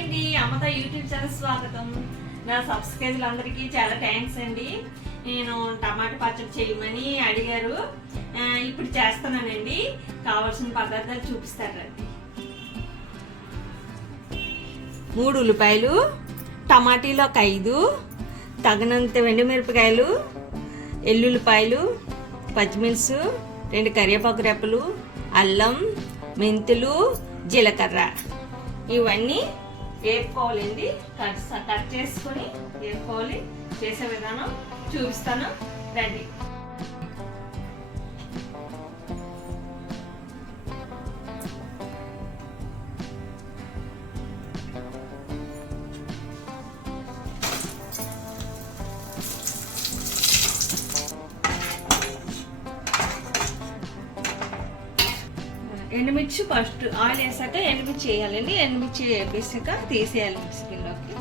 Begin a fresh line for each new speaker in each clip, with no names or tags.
అండి అమ్మత YouTube channel స్వాగతం. నా సబ్స్క్రైబర్లు అందరికీ చాలా థ్యాంక్స్ అండి. నేను టమాటా పచ్చడి చేయమని అడిగారు. ఇప్పుడు చేస్తానండి కావాల్సిన పదార్థాలు చూపిస్తారండి మూడు ఉల్లిపాయలు టమాటీలు ఒక ఐదు తగినంత మిరపకాయలు ఎల్లుల్లిపాయలు పచ్చిమిర్చి రెండు కరివేపాకు రెప్పలు అల్లం మెంతులు జీలకర్ర. ఇవన్నీ వేపుకోవాలండి కట్ కట్ చేసుకొని వేపుకోవాలి చేసే విధానం చూపిస్తాను. రండి. ఎండుమిర్చి ఫస్ట్ ఆయిల్ వేసాక ఎండుమిర్చి వేయాలండి. ఎండుమిర్చి వేసాక తీసేయాలి స్కిన్లోకి.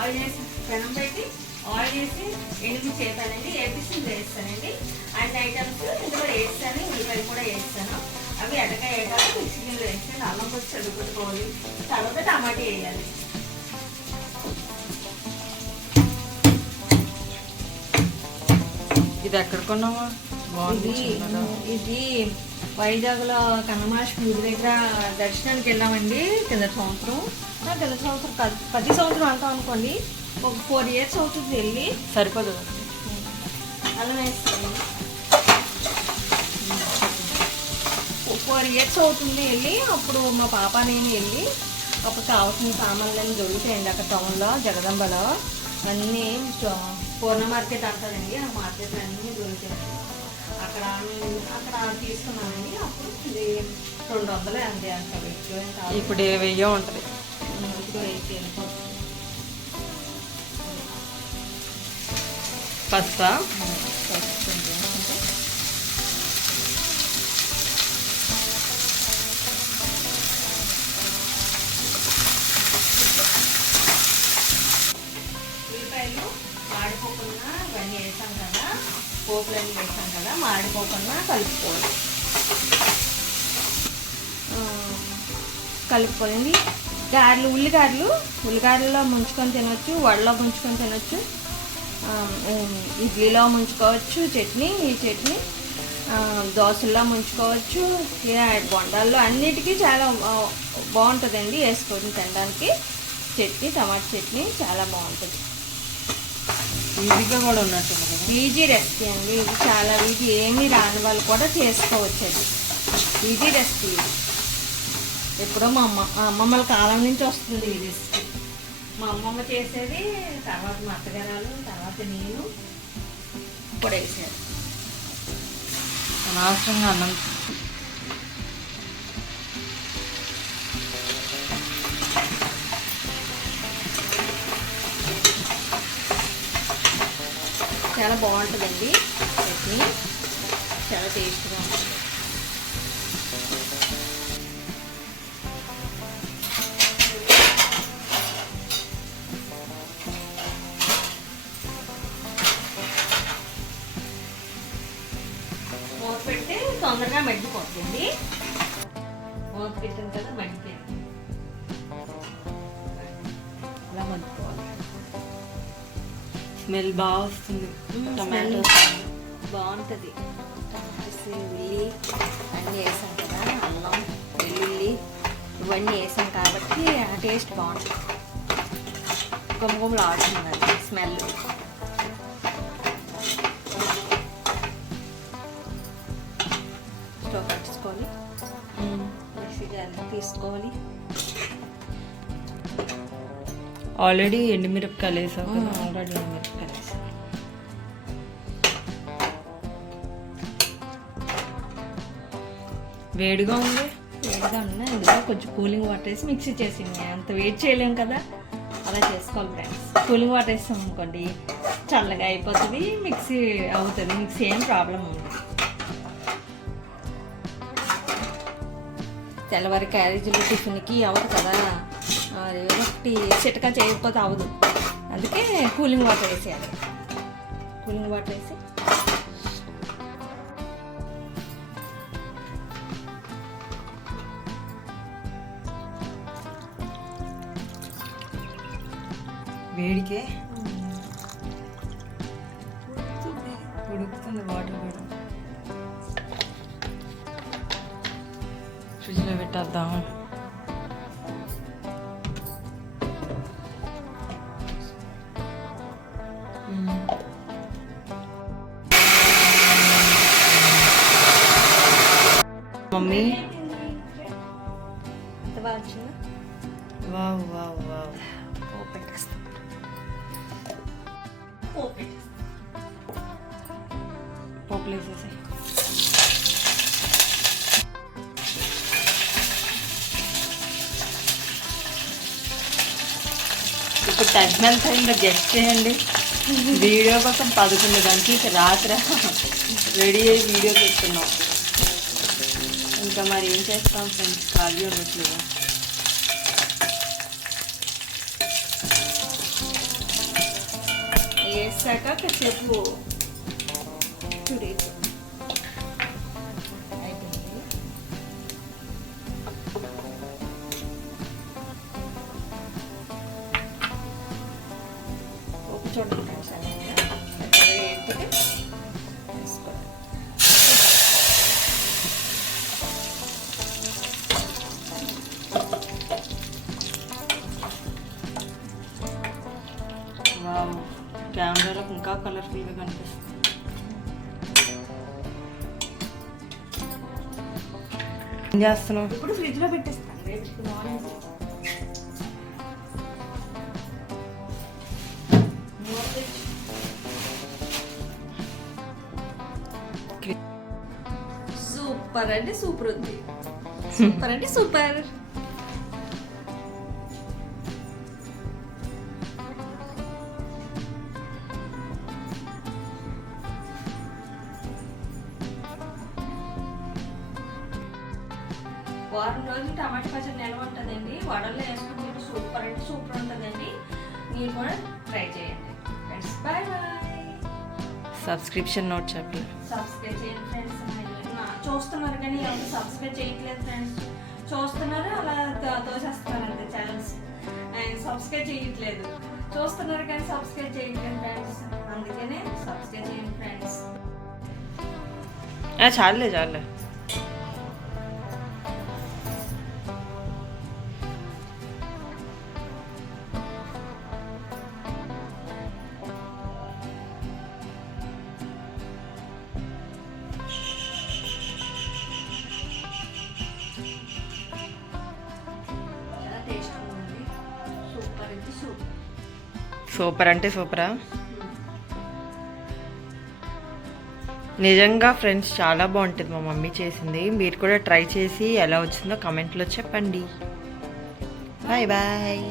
ఆయిల్ వేసి పెనం పెట్టి ఆయిల్ వేసి ఎండుమిర్చి వేస్తానండి వేపించి వేస్తానండి. అన్ని ఐటమ్స్ ఇందులో వేస్తాను ఉల్లిపాయలు కూడా వేస్తాను. అవి ఎడకాయ మిక్సీ గిన్నెలో వేస్తాను అల్లం కొంచెం చదువుకోవాలి తర్వాత టమాటా వేయాలి.
ఇది ఎక్కడ కొన్నావా?
ఇది వైజాగ్లో కన్నమాష్ గుడి దగ్గర దర్శనానికి వెళ్ళామండి కింద సంవత్సరం కింద సంవత్సరం ప్రతి సంవత్సరం అంటాం అనుకోండి. ఒక ఫోర్ ఇయర్స్ అవుతుంది వెళ్ళి.
సరిపోదు.
వేస్తాను ఫోర్ ఇయర్స్ అవుతుంది వెళ్ళి. అప్పుడు మా పాప నేను వెళ్ళి అప్పుడు కావాల్సిన సామాన్లన్నీ దొరుకుతాయండి అక్కడ టౌన్లో జగదంబలో. అన్నీ పూర్ణ మార్కెట్ అంటారండి. ఆ మార్కెట్ అన్నీ దొరుకుతాయండి అక్కడ అక్కడ తీసుకున్నానండి. అప్పుడు ఇది రెండు వందలే అండి అంత
ఇప్పుడు వెయ్యో ఉంటుంది.
ఇదిగో
పసుప
ఉల్లిపాయలు మాడిపోకుండా ఇవన్నీ వేసాం కదా. పోపులన్నీ వేసాం కదా. మాడిపోకుండా కలుపుకోవాలి. ఆ, కలుపుకోండి గారెలు ఉల్లిగారెలు. ఉల్లిగారెలో ముంచుకొని తినవచ్చు వడలో ముంచుకొని తినొచ్చు. ఇడ్లీలో ముంచుకోవచ్చు చట్నీ ఈ చట్నీ దోశల్లో ముంచుకోవచ్చు బొండాల్లో అన్నిటికీ చాలా బాగుంటుందండి వేసుకొని తినడానికి. చట్నీ టమాటా చట్నీ చాలా బాగుంటుంది.
ఈజీగా కూడా ఉన్నట్టుంది కదా?
ఈజీ రెసిపీ అండి. ఇది చాలా ఇది ఏమీ రాని వాళ్ళు కూడా చేసుకోవచ్చు అది. ఈజీ రెసిపీ ఇది. ఎప్పుడో మా అమ్మ అమ్మమ్మల కాలం నుంచి వస్తుంది ఈ రెసిపీ. మా అమ్మమ్మ చేసేది తర్వాత మా అత్తగారాలు తర్వాత నేను ఇప్పుడు వేసాను
అనవసరంగా అన్నం
చాలా బాగుంటుందండి చట్నీ. చాలా టేస్ట్గా ఉంటుంది తొందరగా మగ్గిపోతుంది మూత పెట్టిన కదా మగ్గిపోయింది అలా మగ్గిపోవాలి
స్మెల్ బాగా వస్తుంది. టమాటో
బాగుంటుంది. టమాటాస్ ఉల్లి అన్నీ వేసాం కదా అల్లం వెల్లుల్లి ఇవన్నీ వేసాం కాబట్టి ఆ టేస్ట్ బాగుంటుంది. గుమ్మగుమ్మలు ఆడుతుంది అది స్మెల్. జార్ తీసుకోవాలి.
ఆల్రెడీ ఎండుమిరపకాయలు వేసావు కదా
ఆల్రెడీ మిరపకాయలు వేసాం
వేడిగా ఉంది?
వేడిగా ఉన్నా ఇందులో కొంచెం కూలింగ్ వాటర్ వేసి మిక్సీ చేసింది. అంత వెయిట్ చేయలేం కదా? అలా చేసుకోవాలి ఫ్రెండ్స్ కూలింగ్ వాటర్ వేస్తాం అనుకోండి చల్లగా అయిపోతుంది మిక్సీ అవుతుంది. మిక్సీ ఏం ప్రాబ్లం ఉండదు. తెల్లవారి క్యారేజీలు టిఫిన్కి అవ్వదు కదా. ఒకటి చిటకా చేయకపోతే అవ్వదు. అందుకే కూలింగ్ వాటర్ వేసేయాలి. కూలింగ్ వాటర్ వేసి
వేడికే ఉడుకుతుంది వాటర్ కూడా. ఫ్రిడ్జ్లో పెట్టేద్దాం మ్మ్. మమ్మీ
ఎంత బాగా వచ్చిందా
వావ్ వావ్ వావ్
పోపు పెట్టేస్తాం పోపు పెట్టేస్తాం
ఇప్పుడు తగ్గినంత ఇంకా గెస్ట్ చేయండి. వీడియో కోసం పదకొండు గంటలకి రాత్రి రెడీ అయ్యి వీడియో చేస్తున్నాం. ఇంకా మరి ఏం చేస్తాం ఫ్రెండ్స్ ఖాళీ ఉండట్లేదు
వేసాక కాసేపు. టూ చూడండి ఫ్రెండ్స్ వేసుకోండి
వావ్ కెమెరాలో ఇంకా కలర్ఫుల్గా కనిపిస్తుంది. ఏం చేస్తున్నావు?
ఇప్పుడు ఫ్రిడ్జ్లో పెట్టేస్తాను. రేపు మార్నింగ్ సూపర్ అంటే సూపర్ ఉంది సూపర్. అంటే సూపర్ వారం రోజులు టమాటా పచ్చడి నిల్వ ఉంటుందండి వడల్లో వేసుకుని తింటే సూపర్ అంటే సూపర్ ఉంటుందండి మీరు కూడా ట్రై చేయండి. Friends bye bye
subscription note చెప్పి
సబ్స్క్రైబ్ చేయండి ఫ్రెండ్స్ చూస్తున్నారు కానీ ఎవరు సబ్స్క్రైబ్ చేయట్లేదు ఫ్రెండ్స్ చూస్తున్నారు అలా దోచేస్తున్నారు తోసేస్తున్నారు అంతే ఛానల్స్ అండ్ సబ్స్క్రైబ్ చేయట్లేదు. చూస్తున్నారు కానీ సబ్స్క్రైబ్ చేయట్లేదు ఫ్రెండ్స్ అందుకనే సబ్స్క్రైబ్ చేయండి ఫ్రెండ్స్
చాలే చాలే. సూపర్ అంటే సూపరా? నిజంగా ఫ్రెండ్స్ చాలా బాగుంటుంది మా మమ్మీ చేసింది. మీరు కూడా ట్రై చేసి ఎలా వచ్చిందో కమెంట్లో చెప్పండి. Bye bye.